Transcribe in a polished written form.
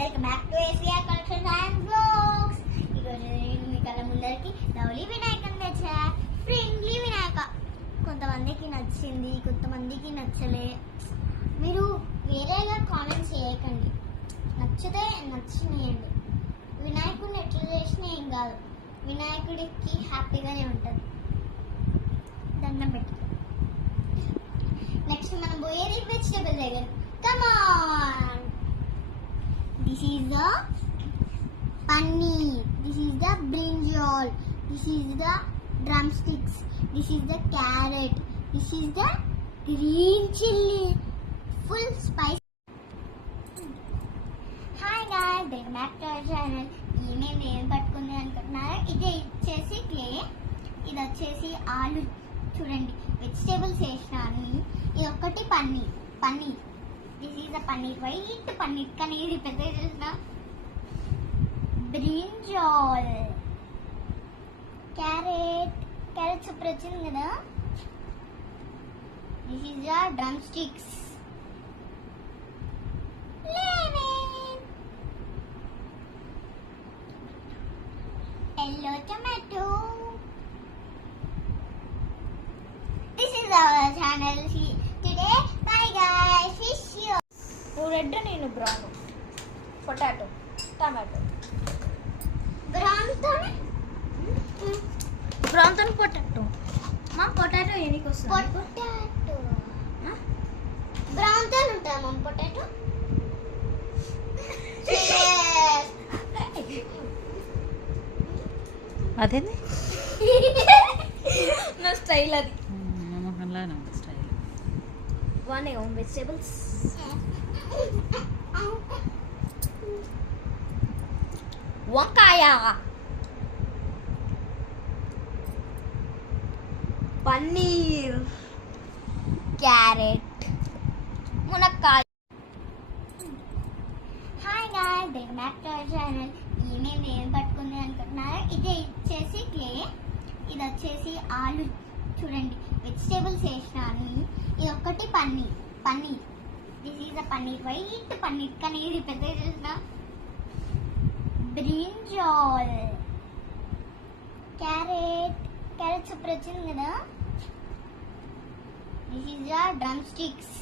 Welcome back to SVR collections and vlogs. ఈరోజు నేను మీ కళ్ళ ముందరికి లవ్లీ వినాయకం తెచ్చా. ఫ్రెండ్లీ వినాయక. కొంతమందికి నచ్చింది, కొంతమందికి నచ్చలే. మీరు వేరేగా కామెంట్స్ చేయకండి, నచ్చితే నచ్చినాయండి. వినాయకుడిని ఎట్లా చేసినా ఏం కాదు, వినాయకుడికి హ్యాపీగానే ఉంటుంది. దండం పెట్టి నెక్స్ట్ మనం పోయేది వెజిటబుల్ దగ్గర. Come on. This is the paneer. This is the brinjal. This is the drumsticks. This is the carrot. This is the green chilli. Full spice. Hi guys, welcome back to our channel. నేను పట్టుకుంది అనుకుంటున్నారా? ఇది వచ్చేసి క్లే, ఇది వచ్చేసి ఆలు. చూడండి, వెజిటేబుల్స్ వేసినాను. ఇది ఒక్కటి paneer. This is the paneer, వైట్ పన్నీర్. కానీ ఇది పెద్ద చేసిన బ్రింజాల్, క్యారెట్ సూపర్ వచ్చింది కదా. This is the drum sticks, yellow tomato. This is our channel today. Bye guys, wish you. Red, నేను బ్రౌన్. Potato, tomato. బ్రౌన్ తో పొటాటో. మా పొటాటో ఎనికి వస్తుంది? పొటాటో బ్రౌన్ తో ఉంటా మా పొటాటో. అదేంది నా స్టైల్ అది. నమ్మకంలా నా స్టైల్. One own vegetables. వంకాయ, పన్నీర్, క్యారెట్, మునక్కాయ. Hi guys, welcome back to our channel. నేను పట్టుకుంది అనుకుంటున్నారా? ఇది వచ్చేసి క్లే, ఇది వచ్చేసి ఆలు. చూడండి, వెజిటేబుల్స్ వేసినాను. ఇది ఒక్కటి paneer. This is the paneer, వైట్ పన్నీర్. కానీ ఇది పెద్ద చేసిన బ్రింజాల్, క్యారెట్ సూపర్ వచ్చింది కదా. This is the drum sticks.